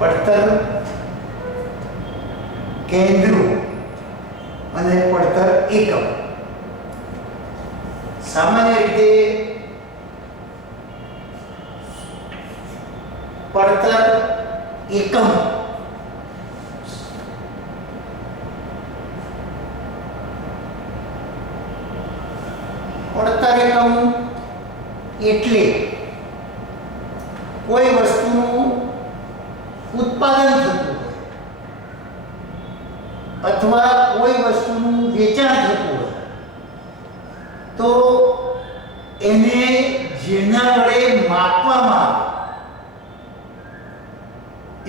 પડતર કેન્દ્રો અને પડતર એકમ. સામાન્ય રીતે પડતર એકમ એટલે કોઈ વસ્તુનું ઉત્પાદન થતું હોય અથવા કોઈ વસ્તુનું વેચાણ થતું હોય તો એને જેના વડે માપવામાં આવે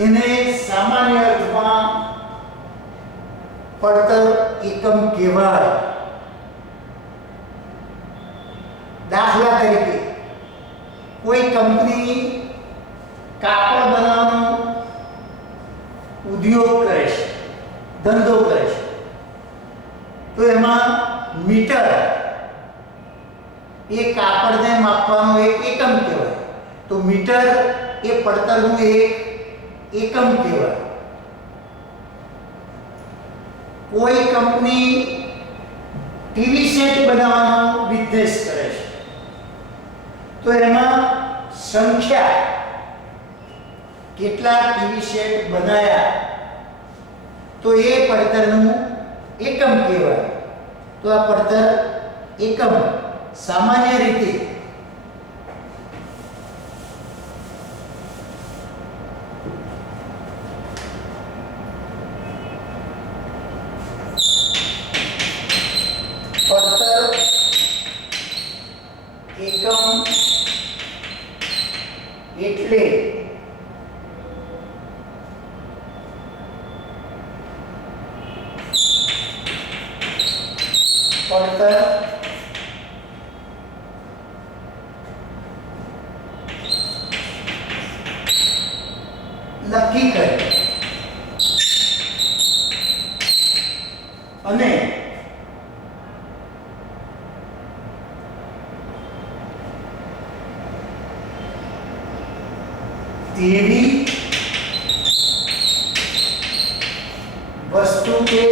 એને સામાન્ય અર્થમાં પડતર એકમ કહેવાય. દાખલા તરીકે કોઈ કંપની કાપડ બનાવવાનો ઉદ્યોગ કરે છે, ધંધો કરે છે, તો એમાં મીટર એ કાપડને માપવાનો એક એકમ કહેવાય. તો મીટર એ પડતરનું એક એકમ કહેવાય. કોઈ કંપની ટીવી સેટ બનાવવાનો બિઝનેસ કરે છે, તો એમાં સંખ્યા કેટલા ટીવી સેટ બનાયા તો એ પડતરનું એકમ કહેવાય. તો આ પડતર એકમ સામાન્ય રીતે પડતર એકમ એટલે પડતર નક્કી કરે અને તેવી વસ્તુ કે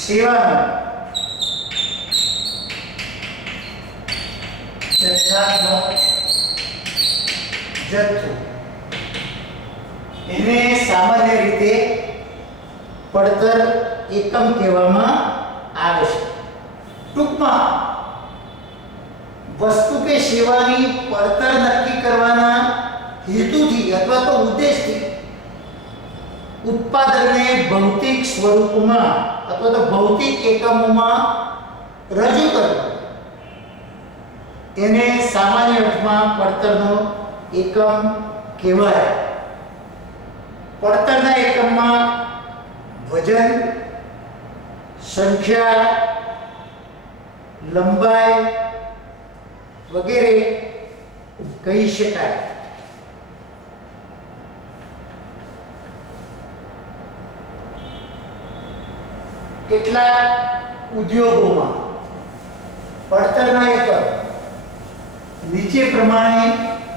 સેવાનું જથ્થાત્મક જથ્થો એને સામાન્ય રીતે પડતર એકમ કહેવામાં આવે છે. ટૂંકમાં વસ્તુ કે સેવાની પડતર નક્કી કરવાના હેતુથી અથવા તો ઉદ્દેશથી ઉત્પાદનને ભૌતિક સ્વરૂપમાં અથવા તો ભૌતિક એકમોમાં રજૂ કરવું એને સામાન્ય અર્થમાં પડતરનો એકમ કહેવાય. પડતરના એકમમાં વજન, સંખ્યા, લંબાઈ વગેરે કહી શકાય. કેટલાક ઉદ્યોગોમાં પડતરના એકમ નીચે પ્રમાણે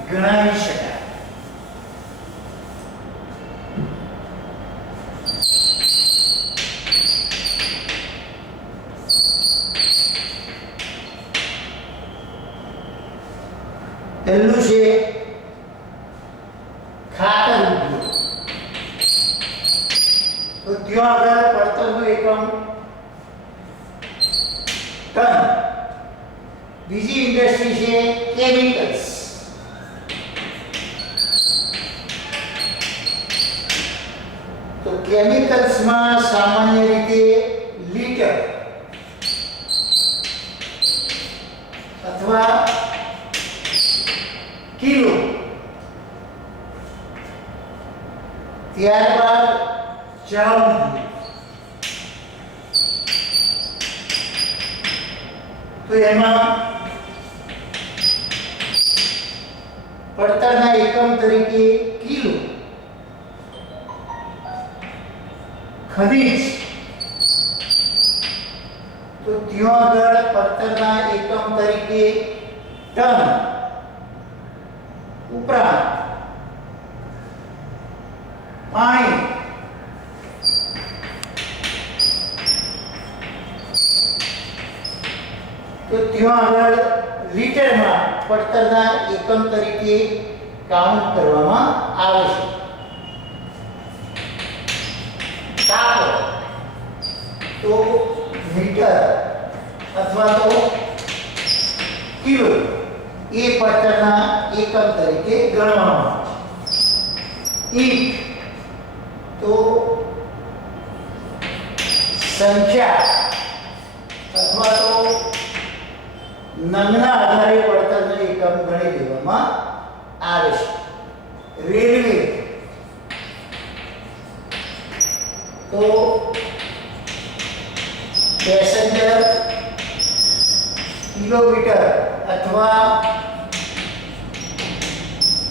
ગણાવી શકાય. પહેલું છે ખાતર ઉદ્યોગ. તો ત્યાં આગળ પડતરનું એકમ ટન. બીજી ઇન્ડસ્ટ્રી છે કેમિકલ્સ. તો કેમિકલ્સમાં સામાન્ય રીતે લીટર અથવા કિલો, ત્યારબાદ જાઉં. તો એમાં પડતરના એકમ તરીકે કિલો. ખનિજ. તો ત્યાં આગળ પડતરના એકમ તરીકે ટન. ઉપરાંત પાણી તો ત્યાં આગળ લીટરમાં પડતરના એકમ તરીકે કાઉન્ટ કરવામાં આવે છે. કાપડ તો મીટર અથવા તો કિલો એ પડતરના એકમ તરીકે ગણવામાં આવે છે. ઈંટ તો સંખ્યા અથવા તો નંગના આધારે પડતરનો એકમ ગણી લેવામાં આવે છે. રેલવે તો પેસેન્જર કિલોમીટર અથવા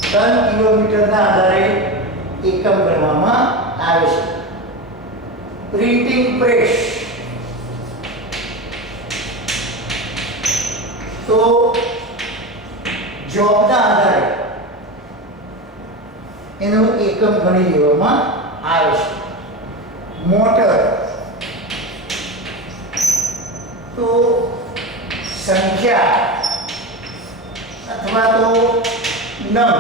ટન કિલોમીટરના આધારે એકમ ગણવામાં આવે છે. પ્રિન્ટિંગ પ્રેસ તો જોબના આધારે એનો એકમ ગણી લેવામાં આવે છે. મોટર તો સંખ્યા અથવા તો નંગ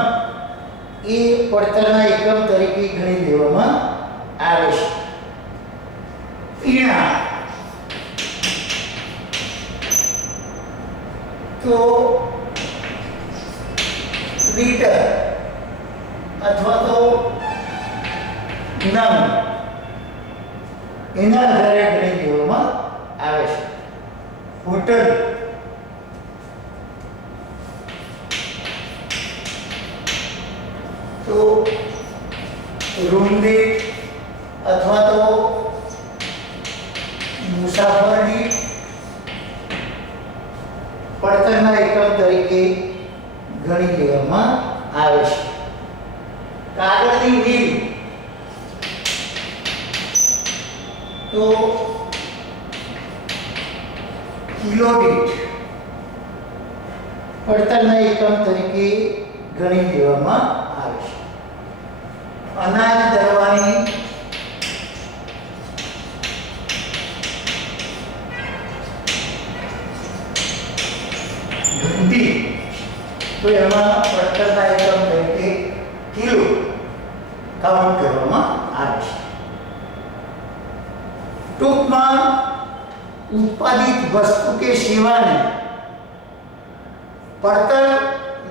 એ પડતરના એકમ તરીકે ગણી લેવામાં આવે છે. પીણા તો લીટર અથવા તો નંગ એના આધારે ગણી લેવામાં આવે છે. હોટલ તો રૂમ દીઠ અથવા તો મુસાફર દીઠ પડતરના એકમ તરીકે ગણી લેવામાં આવે છે. કાગળની મિલ તો કિલો દીઠ પડતરના એકમ તરીકે ગણી લેવામાં આવે છે. અનાજ દળવાની ઘંટી તો એમાં પડતરના એકમ તરીકે કિલો કાઉન્ટ કરવામાં આવે છે. ટૂંકમાં उत्पादित वस्तु के सेवाने પડતર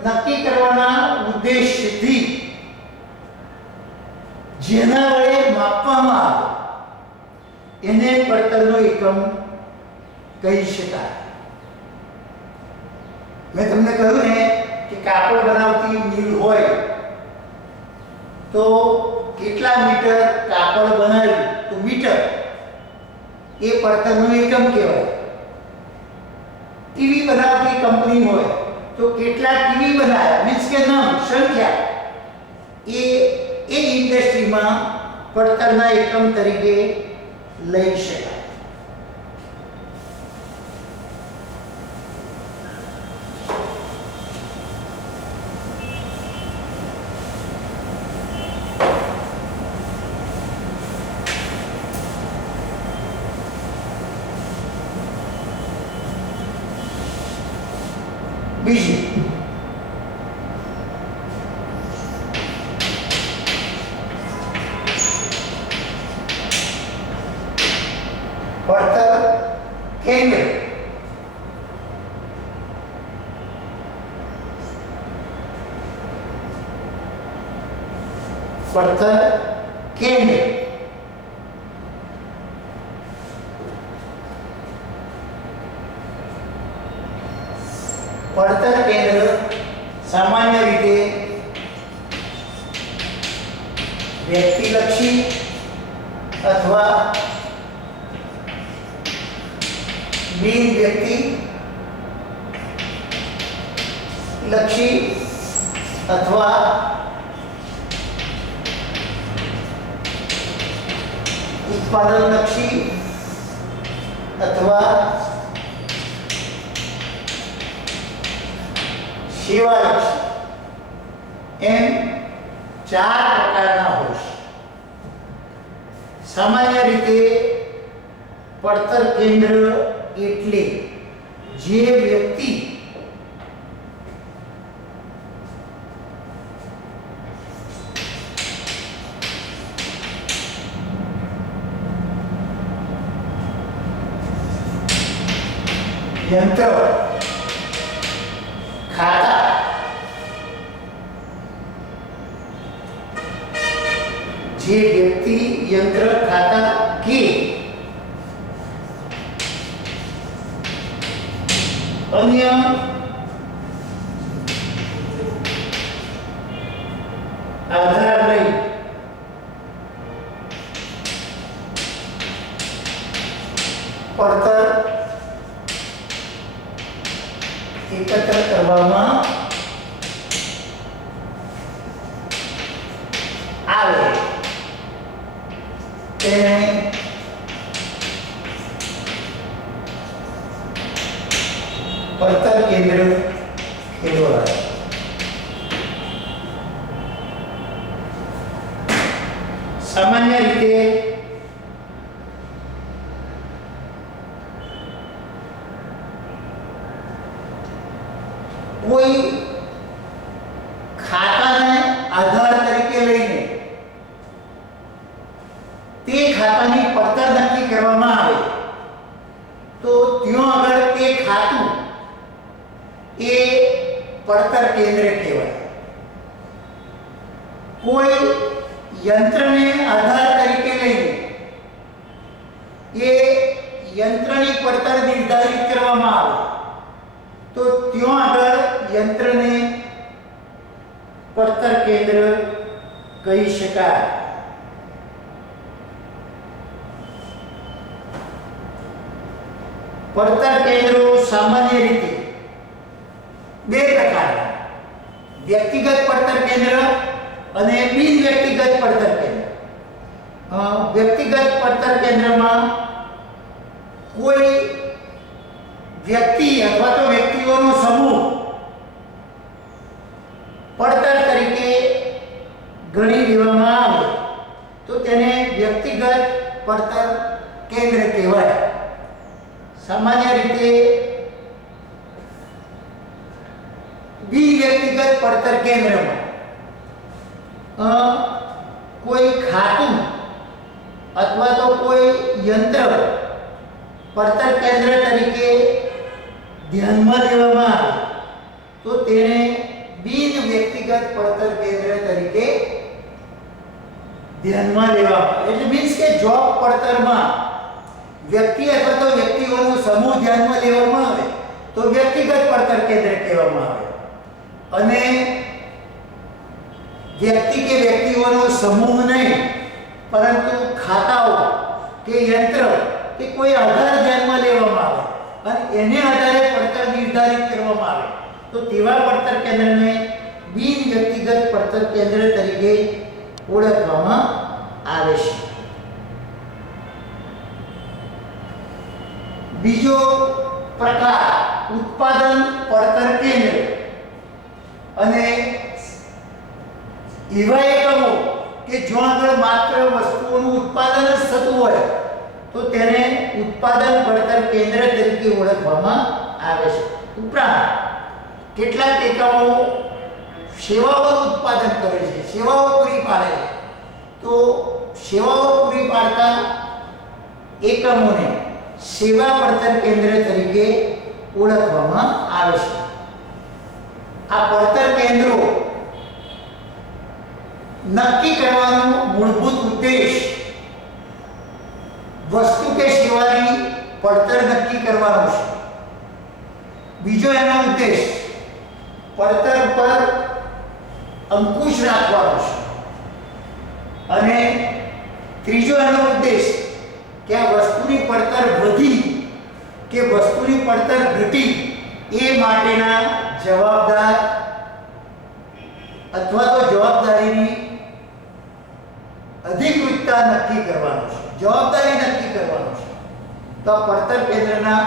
નક્કી કરવાના ઉદ્દેશ્યથી જેના વડે માપવામાં આવે એને પડતરનો એકમ કહી શકાય. મેં તમને કહ્યું ને કે કાપડ બનાવતી મિલ હોય તો કેટલા મીટર કાપડ બનાવ્યું તો મીટર એ પડતરનો એકમ કહેવાય. ટીવી બનાવતી કંપની હોય તો કેટલા ટીવી બનાવ્યા મીન્સ કે નામ સંખ્યા એ ઇન્ડસ્ટ્રીમાં પડતરના એકમ તરીકે લઈ શકાય. બીજું પડતર કેન્દ્ર પડતર કેન્દ્ર પડતર કેન્દ્ર સામાન્ય રીતે વ્યક્તિલક્ષી અથવા બિન વ્યક્તિ લક્ષી અથવા ઉત્પાદન લક્ષી અથવા સેવા લક્ષી એમ ચાર પ્રકારના હોય છે. સામાન્ય રીતે પડતર કેન્દ્ર એટલે જે વ્યક્તિ યંત્ર ખાતા જે વ્યક્તિ યંત્ર ખાતા કે અન્ય આધાર લઈ પડતર એકત્ર કરવામાં આવે તેને પડતર કેન્દ્ર કહેવાય. સામાન્ય રીતે કોઈ ખાતાને આધાર તરીકે લઈને તે ખાતાની પડતર નક્કી કરવામાં આવે તો ત્યાં આગળ તે ખાતું એ પડતર કેન્દ્ર કહેવાય. કોઈ યંત્રને આધાર તરીકે લઈને એ યંત્રની પડતર નિર્ધારિત કરવામાં આવે તો ત્યાં આગળ યંત્રને પડતર કેન્દ્ર કહી શકાય. પડતર કેન્દ્રો સામાન્ય રીતે બે પ્રકારના, વ્યક્તિગત પડતર કેન્દ્ર અને બિન વ્યક્તિગત પડતર કેન્દ્ર. વ્યક્તિગત પડતર કેન્દ્રમાં કોઈ વ્યક્તિ અથવા તો વ્યક્તિઓનો સમૂહ પડતર તરીકે ગણી લેવામાં આવે તો તેને વ્યક્તિગત પડતર કેન્દ્ર કહેવાય. સામાન્ય રીતે બિન વ્યક્તિગત પડતર કેન્દ્રમાં કોઈ ખાતું અથવા તો કોઈ યંત્ર પડતર કેન્દ્ર તરીકે ધ્યાનમાં લેવામાં આવે તો તેને બિન વ્યક્તિગત પડતર કેન્દ્ર તરીકે ધ્યાનમાં લેવામાં આવે. એટલે મીન્સ કે જોબ પડતરમાં વ્યક્તિ અથવા તો વ્યક્તિઓનો સમૂહ ધ્યાનમાં લેવામાં આવે તો વ્યક્તિગત પડતર કેન્દ્ર કહેવામાં આવે અને વ્યક્તિ કે વ્યક્તિઓનો સમૂહ નહીં પરંતુ ખાતાઓ કે યંત્ર કે કોઈ આધાર ધ્યાનમાં લેવામાં આવે અને એને આધારે પડતર નિર્ધારિત કરવામાં આવે તો તેવા પડતર કેન્દ્રને બિન વ્યક્તિગત પડતર કેન્દ્ર તરીકે ઓળખવામાં આવે છે. બીજો પ્રકાર ઉત્પાદન પડતર કેન્દ્ર અને એવા એકમો કે જો આગળ માત્ર વસ્તુઓનું ઉત્પાદન જ થતું હોય તો તેને ઉત્પાદન પડતર કેન્દ્ર તરીકે ઓળખવામાં આવે છે. ઉપરાંત કેટલાક એકમો સેવાઓનું ઉત્પાદન કરે છે, સેવાઓ પૂરી પાડે છે તો સેવાઓ પૂરી પાડતા એકમોને સેવા પડતર કેન્દ્ર તરીકે ઓળખવામાં આવે છે. આ પડતર કેન્દ્રો નક્કી કરવાનો મૂળભૂત ઉદ્દેશ વસ્તુ કે સેવાની પડતર નક્કી કરવાનો છે. બીજો એનો ઉદ્દેશ પડતર પર અંકુશ રાખવાનો છે અને ત્રીજો એનો ઉદ્દેશ કે આ વસ્તુની પડતર વધી કે વસ્તુની પડતર ઘટી એ માટેના જવાબદાર અથવા તો જવાબદારીની અધિકૃતતા નક્કી કરવાનો છે, જવાબદારી નક્કી કરવાનો છે. તો પડતર કેન્દ્રના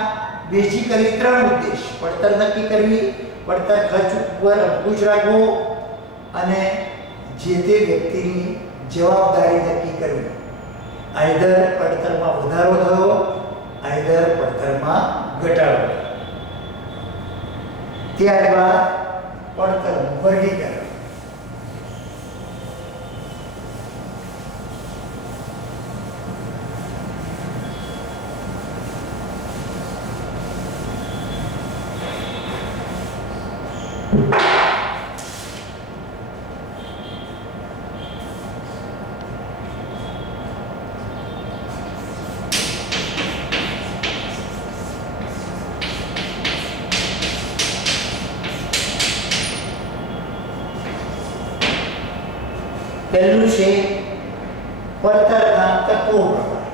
બેઝિકલી ત્રણ ઉદ્દેશ: પડતર નક્કી કરવી, પડતર ખર્ચ ઉપર અંકુશ રાખવો અને જે તે વ્યક્તિની જવાબદારી નક્કી કરવી. આઈધર પડતરમાં વધારો થયો, આઈધર પડતરમાં ઘટાડો થયો. ત્યારબાદ પડતરનું વર્ગીકરણ. પહેલું છે પડતરના તત્વો પ્રમાણ.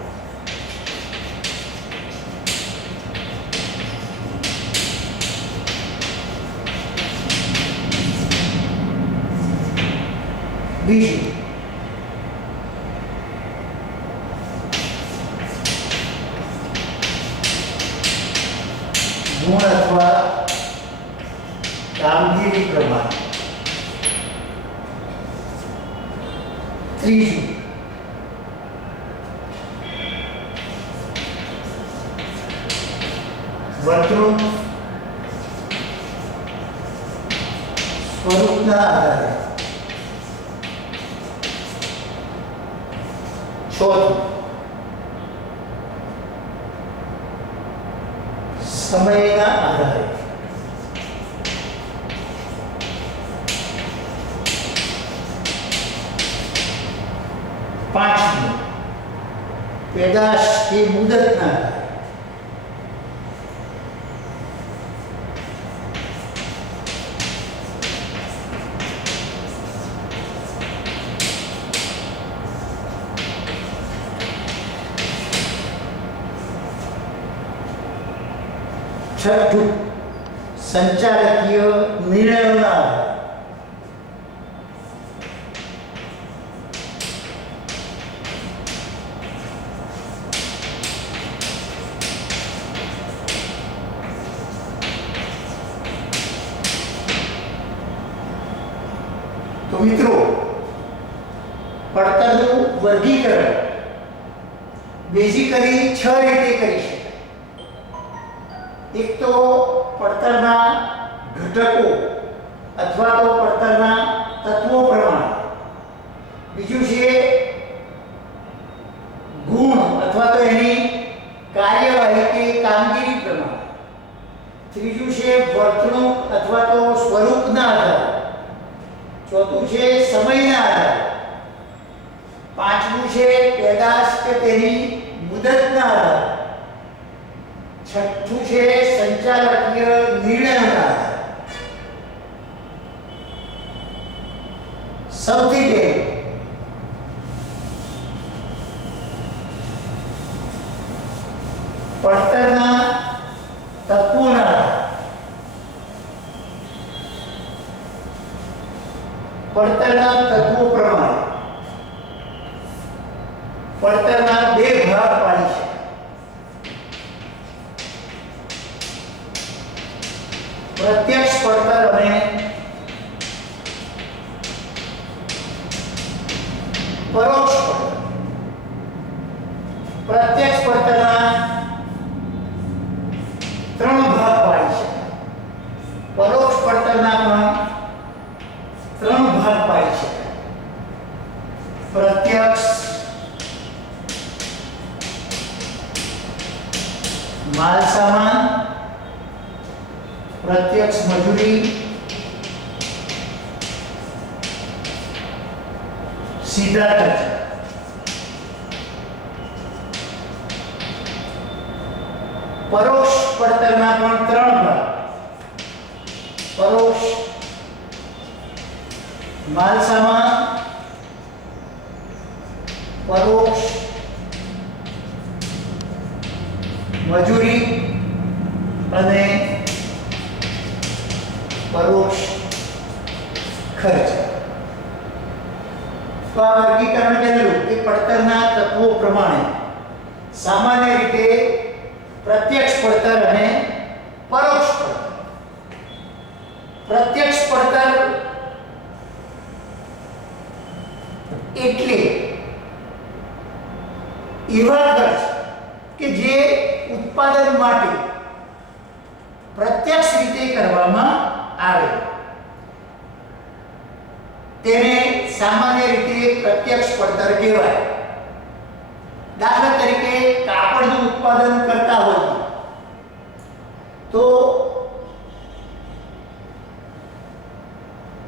બીજું ગુણ અથવા કામગીરી પ્રમાણ. ત્રીજું વર્તણૂક સ્વરૂપના આધારે. ચોથું સમયના આધારે. પાંચમું પેદાશ કે મુદતના આધારે. છઠ્ઠું સંચાલકીય નિર્ણયોના આધારે. તો મિત્રો, પડતરનું વર્ગીકરણ બેઝિકલી 6 રીતે કરી શકાય. એક તો પડતરના ઘટકો અથવા તો પડતરના તત્વો પ્રમાણે. બીજું છે ગુણ અથવા તો એની કાર્યવાહી કે કામગીરી પ્રમાણે. ત્રીજું છે વર્તણૂક અથવા તો સ્વરૂપના આધારે. ચોથું છે સમયના આધારે. પાંચમું છે પેદાશ કે તેની મુદતના આધારે. છઠ્ઠું છે સંચાલકીય નિર્ણયોના આધારે. સૌથી પહેલું પડતરના તત્વોના આધારે. પડતરના તત્વો પ્રમાણે પડતરના બે ભાગ પાડી છે. પ્રત્યક્ષ પડતર અને પરોક્ષ પડતર. પ્રત્યક્ષ પડતરના 3 ભાગ પાડી છે. પરોક્ષ પડતરના પણ 3 ભાગ પાડી છે. પ્રત્યક્ષ માલ સામાન, પ્રત્યક્ષ મજૂરી, સીધા ખર્ચ. પરોક્ષ પડતરના પણ 3 ભાગ. પરોક્ષ માલ સામાન, પરોક્ષ મજૂરી અને પરોક્ષ ખર્ચ. તો આ વર્ગીકરણ કરેલું કે પડતરના તત્વો પ્રમાણે સામાન્ય રીતે પ્રત્યક્ષ પડતર અને પરોક્ષ પડતર. પ્રત્યક્ષ પડતર એટલે એવા ખર્ચ કે જે ઉત્પાદન માટે પ્રત્યક્ષ રીતે કરવામાં આવે તેને સામાન્ય રીતે પ્રત્યક્ષ પડતર કહેવાય. દાખલા તરીકે કાપડનું ઉત્પાદન કરતા હોય તો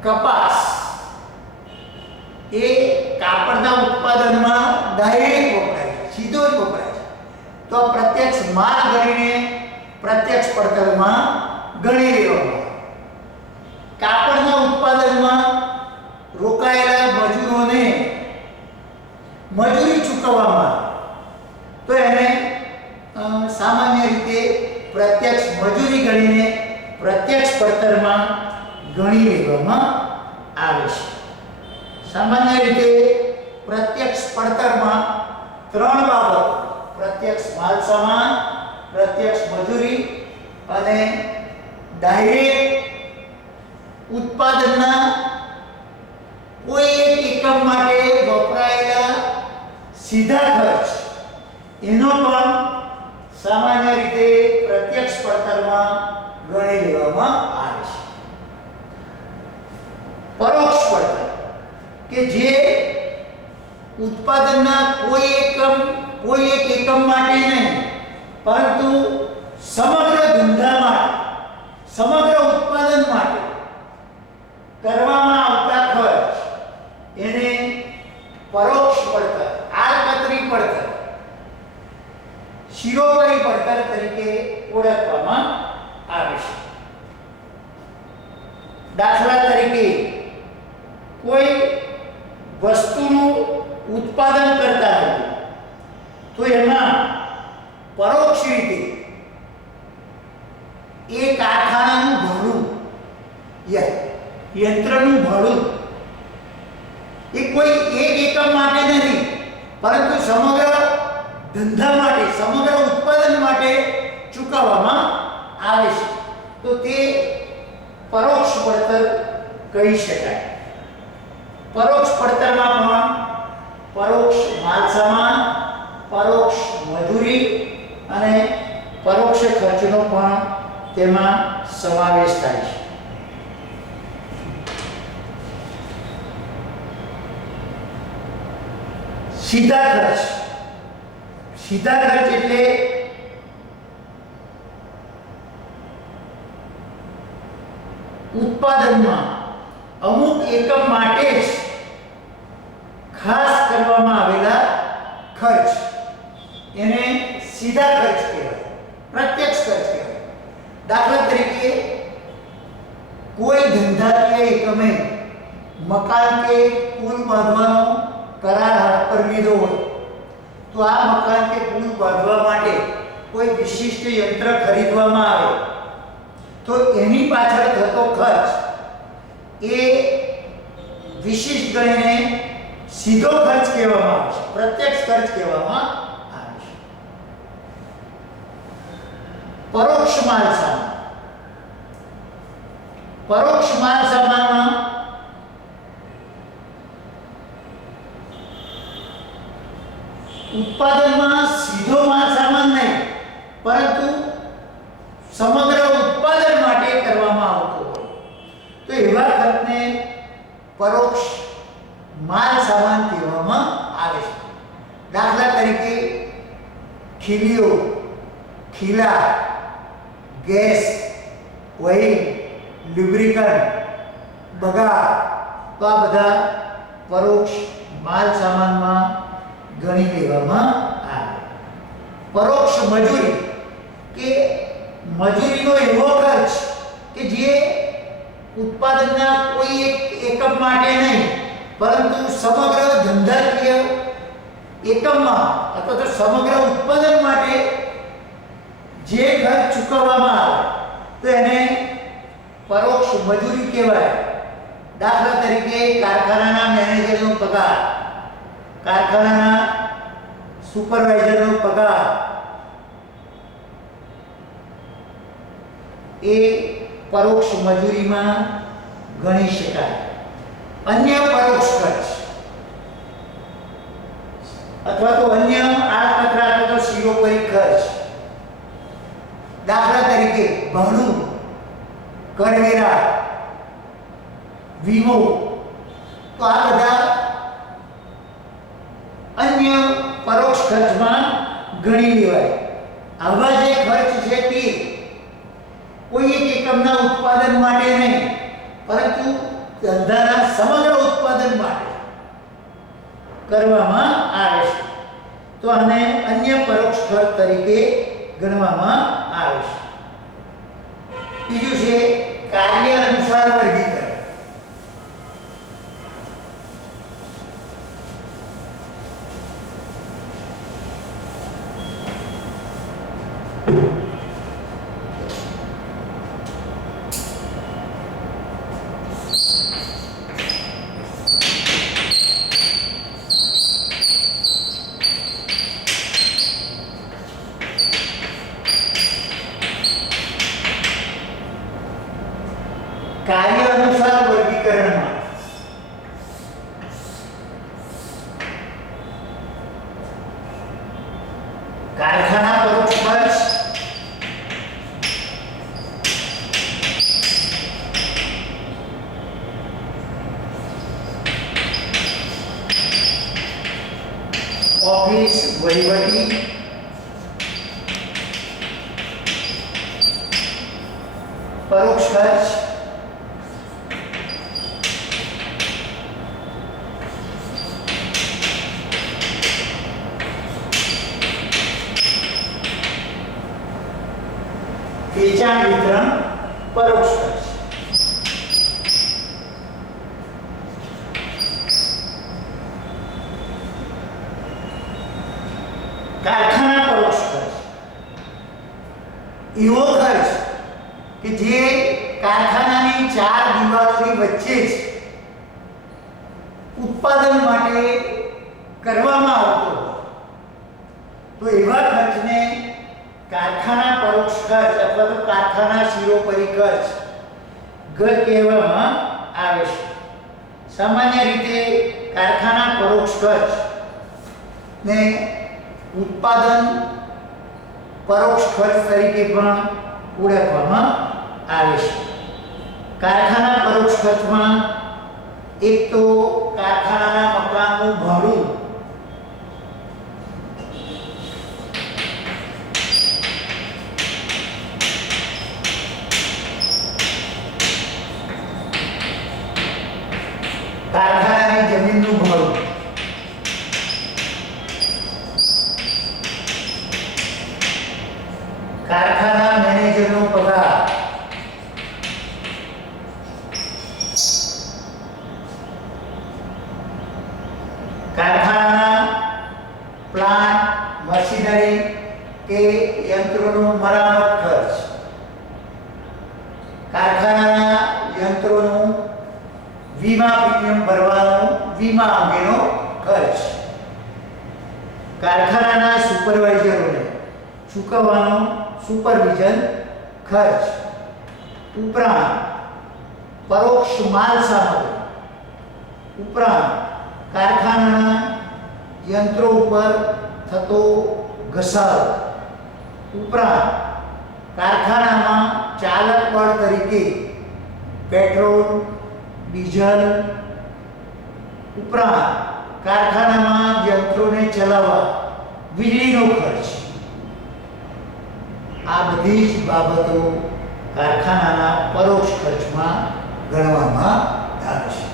કપાસ એ કાપડના ઉત્પાદનમાં ડાયરેક્ટ વપરાય છે, સીધો જ વપરાય છે. તો પ્રત્યક્ષ માલ ગણીને પ્રત્યક્ષ પડતરમાં ગણી લેવામાં. કાપડના ઉત્પાદનમાં રોકાયેલા મજૂરોને મજૂરી ચૂકવવામાં તો એને સામાન્ય રીતે પ્રત્યક્ષ મજૂરી ગણીને પ્રત્યક્ષ પડતરમાં ગણી લેવામાં આવે છે. સામાન્ય રીતે પ્રત્યક્ષ પડતરમાં ત્રણ બાબતો: પ્રત્યક્ષ માલ સામાન, પ્રત્યક્ષ મજૂરી અને ડાયરેક્ટ ઉત્પાદનના કોઈ એક એકમ માટે વપરાયેલા સીધા ખર્ચ એનો પણ સામાન્ય રીતે પ્રત્યક્ષ પડતરમાં ગણી લેવામાં આવે છે. પરોક્ષ પડતર કે જે ઉત્પાદનના કોઈ એક એકમ માટે નહીં પરંતુ સમગ્ર ધંધા માટે, સમગ્ર ઉત્પાદન માટે કરવામાં આવતા ખર્ચ એને પરોક્ષ પડતર, આડકતરી પડતર, શિરોપરી પડતર તરીકે ઓળખવામાં આવે છે. દાખલા તરીકે કોઈ વસ્તુનું ઉત્પાદન કરતા હોય તો એમાં પરોક્ષ રીતે એ કારખાનાનું ભાડું, યંત્રનું ભાડું એ કોઈ એક એકમ માટે નથી પરંતુ સમગ્ર ધંધા માટે, સમગ્ર ઉત્પાદન માટે ચૂકવવામાં આવે છે. તો તે પરોક્ષ પડતર કહી શકાય. પરોક્ષ પડતરમાં પણ પરોક્ષ માલ સામાન, પરોક્ષ મજૂરી અને પરોક્ષ ખર્ચનો પણ તેમાં સમાવેશ થાય છે. સીધા ખર્ચ. સીધા ખર્ચ એટલે ઉત્પાદનમાં અમુક એકમ માટે જ ખાસ કરવામાં આવેલા ખર્ચ એને સીધા ખર્ચ કહેવાય, પ્રત્યક્ષ ખર્ચ કહેવાય. દાખલા તરીકે કોઈ ધંધાકીય એકમે મકાન કે પુલ બાંધવાનો કરાર હાથ પર લીધો હોય તો આ મકાન કે પુલ બાંધવા માટે કોઈ વિશિષ્ટ યંત્ર ખરીદવામાં આવે તો એની પાછળ થતો ખર્ચ એ વિશિષ્ટ ગણીને સીધો ખર્ચ કહેવામાં આવે છે, પ્રત્યક્ષ ખર્ચ કહેવામાં આવે છે. પરોક્ષ માલ સામાન. પરોક્ષ માલ સામાનમાં ઉત્પાદનમાં સીધો માલ સામાન નહીં પરંતુ સમગ્ર ઉત્પાદન માટે કરવામાં આવતો હોય તો એવા ખર્ચને પરોક્ષ માલ સામાન કહેવામાં આવે છે. દાખલા તરીકે ખીલીઓ, ખીલા, ગેસ, ઓઇલ, લ્યુબ્રિકન્ટ, બગાર, તો આ બધા પરોક્ષ માલ સામાનમાં ગણી લેવામાં આવે. પરોક્ષ મજૂરી કે મજૂરીનો એવો ખર્ચ કે જે ઉત્પાદનના કોઈ એક એકમ માટે નહીં પરંતુ સમગ્ર ધંધાકીય એકમમાં અથવા તો સમગ્ર ઉત્પાદન માટે જે ખર્ચ ચૂકવવામાં આવે તો એને પરોક્ષ મજૂરી કહેવાય. દાખલા તરીકે કારખાનાના મેનેજરનો પગાર, કારખાનાના સુપરવાઇઝરનો પગાર એ પરોક્ષ મજૂરીમાં ગણી શકાય. અન્ય પરોક્ષ ખર્ચ અથવા તો અન્ય આડકતરા અથવા તો શિરોપરી ખર્ચ, દાખલા તરીકે ભાડું, કરવેરા, વીમો, તો આ બધા અન્ય પરોક્ષ ખર્ચમાં ગણી લેવાય. આવા જે ખર્ચ છે તે કોઈ એક એકમના ઉત્પાદન માટે નહીં, પરંતુ ધંધાના સમગ્ર ઉત્પાદન માટે કરવામાં આવે છે, તો આને અન્ય પરોક્ષ ખર્ચ તરીકે ગણવામાં આવે છે. બીજું છે કાર્ય અનુસાર વર્ગીકરણ. કાર્ય અનુસાર વર્ગીકરણમાં કારખાના પરોક્ષ ખર્ચ, ઓફિસ વહીવટી, પરોક્ષ ખર્ચ, વેચાણ વિતરણ પરોક્ષ ખર્ચ. કારખાના પરોક્ષ ખર્ચ એવો ખર્ચ કે જે કારખાનાની ચાર દિવાલોની વચ્ચે જ ઉત્પાદન માટે કરવામાં આવતો હોય, તો એવા ખર્ચને કારખાના પરોક્ષ ખર્ચ અથવા તો કારખાના શિરોપરી ખર્ચ કહેવામાં આવે છે. સામાન્ય રીતે કારખાના પરોક્ષ ખર્ચ ને ઉત્પાદન પરોક્ષ ખર્ચ તરીકે પણ ઓળખવામાં આવે છે. કારખાના પરોક્ષ ખર્ચમાં એક તો કારખાનાના મકાનનું ભાડું, કારખાનાની જમીનનું ભાડું, કારખાના મેનેજરનો પગાર, કારખાનાના પ્લાન્ટ, મશીનરી કે યંત્રોનો મરામત ખર્ચ, કારખાનાના યંત્રોનું વીમા પ્રીમિયમ ભરવાનો વીમા અંગેનો ખર્ચ, કારખાનાના સુપરવાઇઝરોને ચૂકવવાનો સુપરવિઝન ખર્ચ, ઉપરાંત પરોક્ષ માલ સામગ્રી, ઉપરાંત કારખાનાના યંત્રો ઉપર થતો ઘસારો, ઉપરાંત કારખાનામાં ચાલક બળ તરીકે પેટ્રોલ, ડીઝલ, ઉપરાંત કારખાનામાં યંત્રોને ચલાવવા વીજળીનો ખર્ચ, આ બધી જ બાબતો કારખાનાના પરોક્ષ ખર્ચમાં ગણવામાં આવે છે.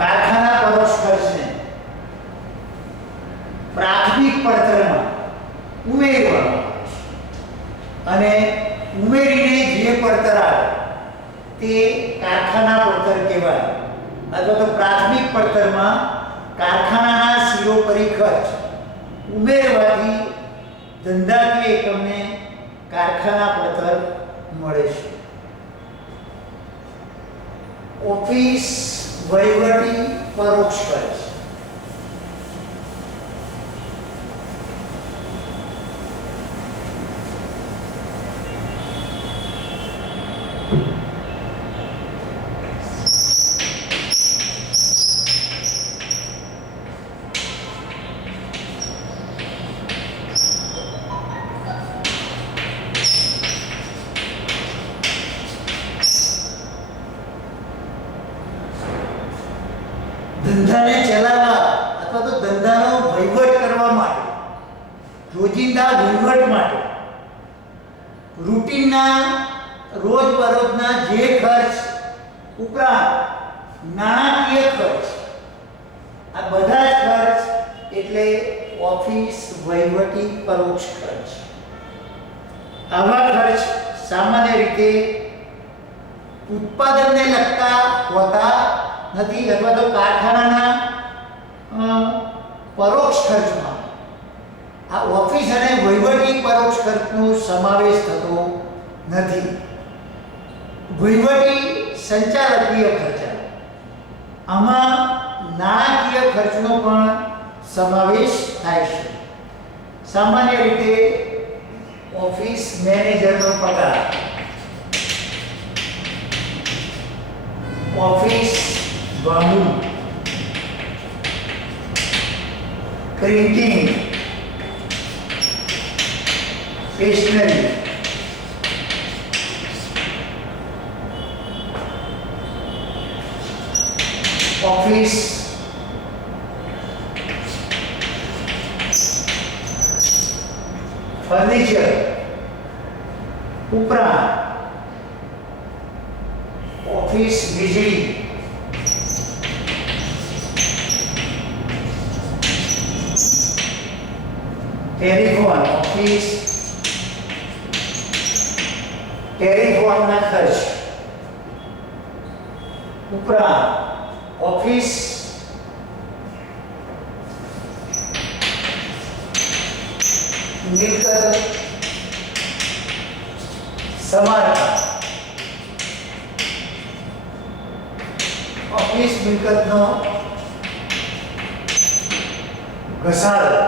કારખાના પરોક્ષ ખર્ચને પ્રાથમિક પડતરમાં ઉમેરવામાં આવે છે અને ઉમેરીને જે પડતર આવે તે કારખાના પડતર કહેવાય. અથવા તો પ્રાથમિક પડતરમાં કારખાનાના શિરોપરી ખર્ચ ઉમેરવાથી ધંધાકીય એકમને કારખાના પડતર મળે છે. ઓફિસ વહીવટી પરોક્ષ ખર્ચ રોજિંદા વહીવટ માટે રૂટીનના રોજબરોજના જે ખર્ચ ઉપરાંત નાણાકીય ખર્ચ, આ બધા જ ખર્ચ એટલે ઓફિસ વહીવટી પરોક્ષ ખર્ચ. આવા ખર્ચ સામાન્ય રીતે ઉત્પાદનને લગતા હોતા નથી અથવા તો કારખાનાના પરોક્ષ ખર્ચમાં આ ઓફિસ અને વહીવટી પરોક્ષ ખર્ચનો સમાવેશ થતો નથી. વહીવટી સંચાલકીય ખર્ચ, આમાં નાણાકીય ખર્ચનો પણ સમાવેશ થાય છે. સામાન્ય રીતે ઓફિસ મેનેજરનો પગાર, ઓફિસ ભાડું, પ્રિન્ટિંગ, સ્ટેશનરી, ઓફિસ ફર્નિચર ઉપરાંત ઓફિસ વીજળી, ટેલિફોન, ઓફિસ ટેલિફોનના ખર્ચ ઉપરાંત ઓફિસ મિલકત સમારકામ, ઓફિસ મિલકતનો ઘસારો,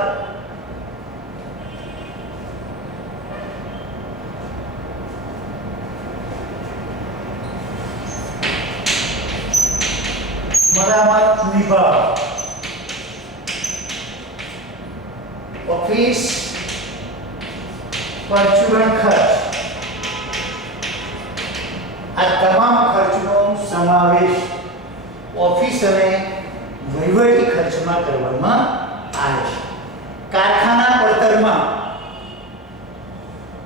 મરામત વિભાગ, ઓફિસ પરચુરણ ખર્ચ, આ તમામ ખર્ચનો સમાવેશ ઓફિસ અને વહીવટી ખર્ચમાં કરવામાં આવે છે. કારખાના પડતરમાં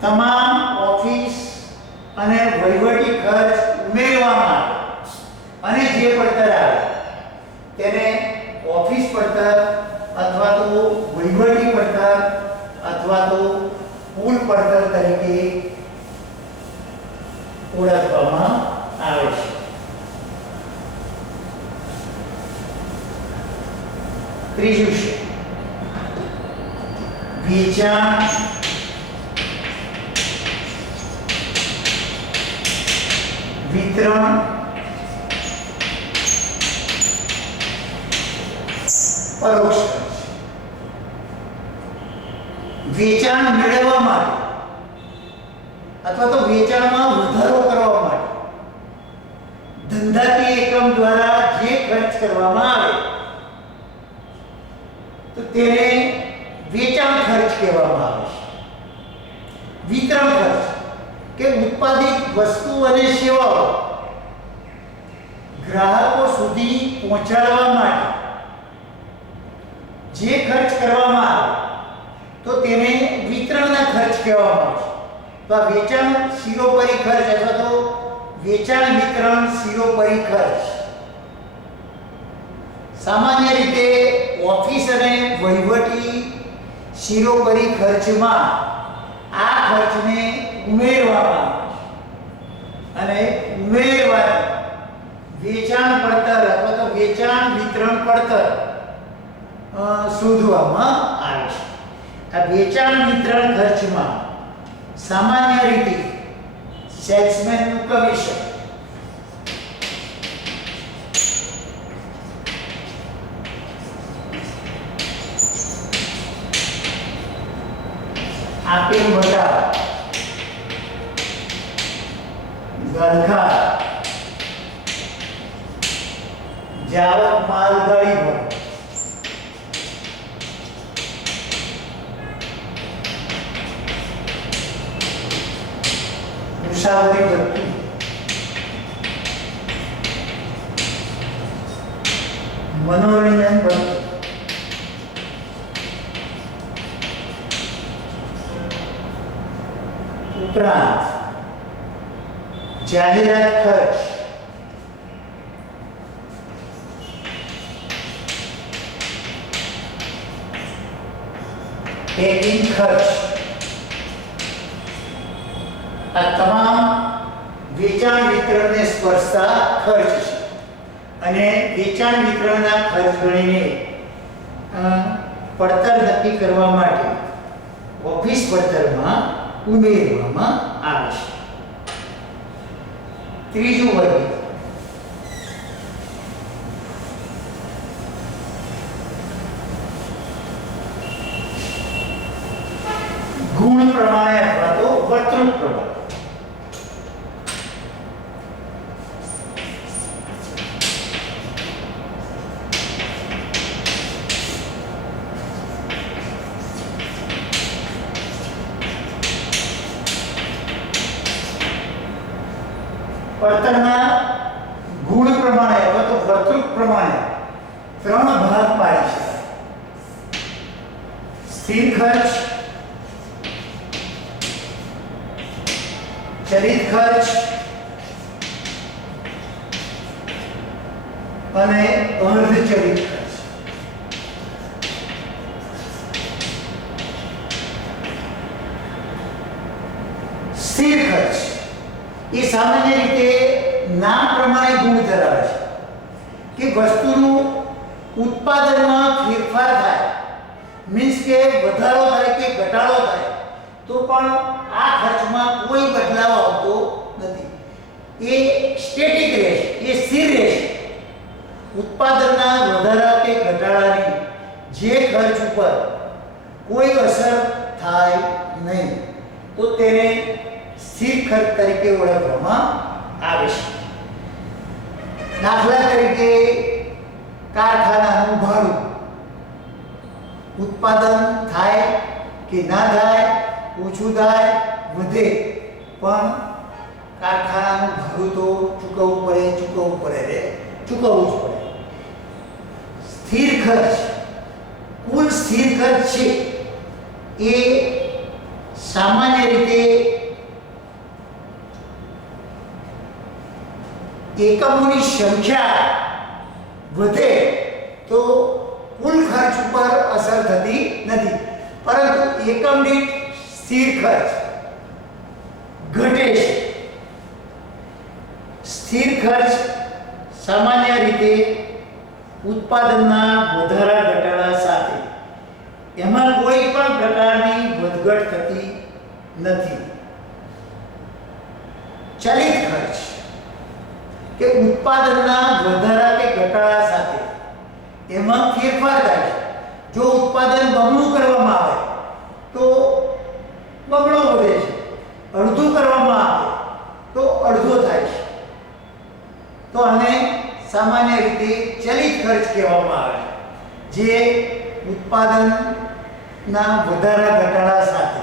તમામ ઓફિસ અને વહીવટી ખર્ચ ઉમેરવામાં આવે અને જે પડતર આવે તેને ઓફિસ પડતર અથવા તો વહીવટી પડતર અથવા તો કુલ પડતર તરીકે ઓળખવામાં આવે છે. ત્રીજું છે વેચાણ, વિતરણ, પરોક્ષ ખર્ચ. વેચાણ મેળવવા માટે અથવા તો વેચાણમાં વધારો કરવા માટે ધંધાકીય એકમ દ્વારા જે ખર્ચ કરવામાં આવે તો તેને વેચાણ ખર્ચ કહેવામાં આવે છે. વિતરણ ખર્ચ કે ઉત્પાદિત વસ્તુ અને સેવાઓ ગ્રાહકો સુધી પહોંચાડવા માટે જે ખર્ચ કરવામાં આવે તો તેને વિતરણના ખર્ચ કહેવામાં આવે છે. તો આ વેચાણ શિરોપરી ખર્ચ અથવા તો વેચાણ વિતરણ શિરોપરી ખર્ચ સામાન્ય રીતે ઓફિસ અને વહીવટી શિરોપરી ખર્ચમાં આ ખર્ચને ઉમેરવામાં આવે છે અને ઉમેરવાથી વેચાણ પડતર અથવા તો વેચાણ વિતરણ પડતર શોધવામાં આવે છે. આ વેચાણ વિતરણ ખર્ચમાં સામાન્ય રીતે સેલ્સમેનનું કમિશન, આપેલ વટા, ગલખા, જાવક માલગાડી ભર, મુસાફરી ભથ્થું, મનોરંજન ભથ્થું, ઉપરાંત જાહેરાત ખર્ચ, પેકિંગ ખર્ચ, આ તમામ વેચાણ વિતરણને સ્પર્શતા ખર્ચ છે અને વેચાણ વિતરણના ખર્ચ ગણીને પડતર નક્કી કરવા માટે ઓફિસ પડતરમાં ઉમેરવામાં આવે છે. ત્રીજું વર્ગ ગુણ પ્રમાણે અથવા તો વર્તણૂક પ્રમાણે. પડતરના ગુણ પ્રમાણે અથવા તો વર્તણૂક પ્રમાણે ત્રણ ભાગ પાડી શકાય. સ્થિર ખર્ચ, ચલિત ખર્ચ અને અર્ધચલિત ખર્ચ. સ્થિર ખર્ચ એ સામાન્ય રીતે નામ પ્રમાણે ગુણ ધરાવે છે કે વસ્તુનું ઉત્પાદનમાં ફેરફાર થાય, મીન્સ કે વધારો થાય કે ઘટાડો થાય તો પણ આ ખર્ચમાં કોઈ બદલાવ આવતો નથી. એ સ્ટેટિક રહેશે, એ સ્થિર રહેશે. ઉત્પાદનના વધારા કે ઘટાડાની જે ખર્ચ ઉપર કોઈ અસર થાય નહીં તો તેને સ્થિર ખર્ચ તરીકે ઓળખવામાં આવે છે. દાખલા તરીકે કારખાનાનું ભાડું ઉત્પાદન થાય કે ના થાય, ઓછું થાય, વધે, પણ કારખાનાનું ભાડું તો ચૂકવવું પડે જ પડે. સ્થિર ખર્ચ, કુલ સ્થિર ખર્ચ છે એ સામાન્ય રીતે એકમોની સંખ્યા વધે તો કુલ ખર્ચ ઉપર અસર થતી નથી, પરંતુ એકમ દીઠ સ્થિર ખર્ચ ઘટે છે. સ્થિર ખર્ચ સામાન્ય રીતે ઉત્પાદનના વધારા ઘટાડા સાથે એમાં કોઈ પણ પ્રકારની વધઘટ થતી નથી. ચલિત ખર્ચ કે ઉત્પાદનના વધારા કે ઘટાડા સાથે એમાં ફેરફાર થાય છે. જો ઉત્પાદન બમણું કરવામાં આવે તો બમણો વધે છે, અડધું કરવામાં આવે તો અડધો થાય છે. તો આને સામાન્ય રીતે ચલિત ખર્ચ કહેવામાં આવે છે, જે ઉત્પાદનના વધારા ઘટાડા સાથે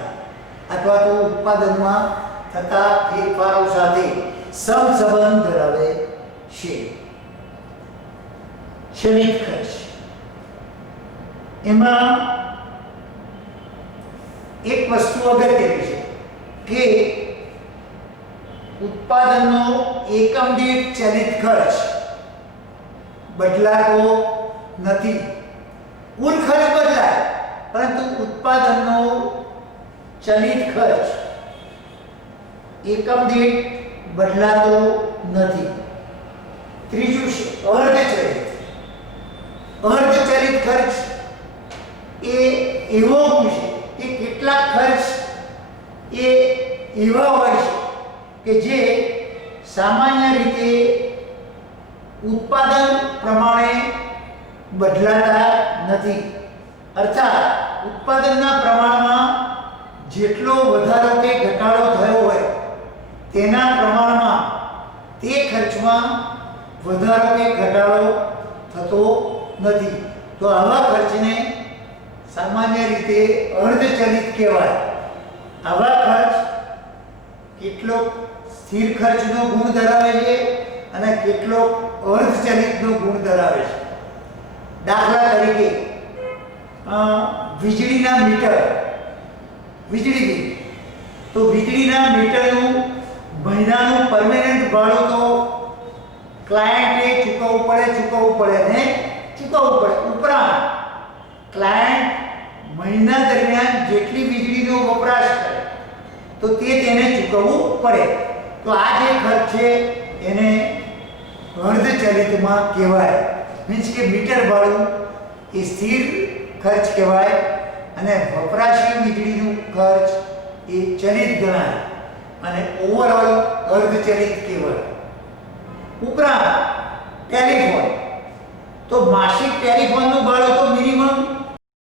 અથવા તો ઉત્પાદનમાં થતા ફેરફારો સાથે સમસંબંધ ધરાવે છે. ચલિત ખર્ચ એમાં એક વસ્તુ અગત્યની છે કે ઉત્પાદનનો એકમ દીઠ ચલિત ખર્ચ બદલાતો નથી. કુલ ખર્ચ બદલાય પરંતુ ઉત્પાદનનો ચલિત ખર્ચ એકમ દીઠ બદલાતો નથી. ત્રીજું છે અર્ધચલિત. અર્ધચલિત ખર્ચ એ એવો છે કે કેટલાક ખર્ચ એ એવા હોય છે કે જે સામાન્ય રીતે ઉત્પાદન પ્રમાણે બદલાતા નથી. અર્થાત ઉત્પાદનના પ્રમાણમાં જેટલો વધારો કે ઘટાડો થયો હોય તેના પ્રમાણમાં તે ખર્ચમાં વધારો કે ઘટાડો થતો નથી. તો આવા ખર્ચને સામાન્ય રીતે અર્ધચલિત કહેવાય. આવા ખર્ચ કેટલો સ્થિર ખર્ચનો ગુણ ધરાવે છે અને કેટલો અર્ધચલિતનો ગુણ ધરાવે છે. દાખલા તરીકે વીજળીના મીટર, વીજળી બિલ તો વીજળીના મીટરનું મહિનાનું પરમેનન્ટ ભાડું તો ક્લાયન્ટે ચૂકવવું પડે ને ચૂકવવું પડે. ઉપરાંત ક્લાયન્ટ મહિના દરમિયાન જેટલી વીજળીનો વપરાશ કરે તો તેને ચૂકવવું પડે. તો આ જે ખર્ચ છે એને અર્ધચલિતમાં કહેવાય. મીન્સ કે મીટર ભાડું એ સ્થિર ખર્ચ કહેવાય અને વપરાશી વીજળીનું ખર્ચ એ ચલિત ગણાય અને ઓવરઓલ અર્ધચલિત કહેવાય. ઉપરાંત ટેલિફોન, તો માસિક ટેલિફોનનું ભાડું તો મિનિમમ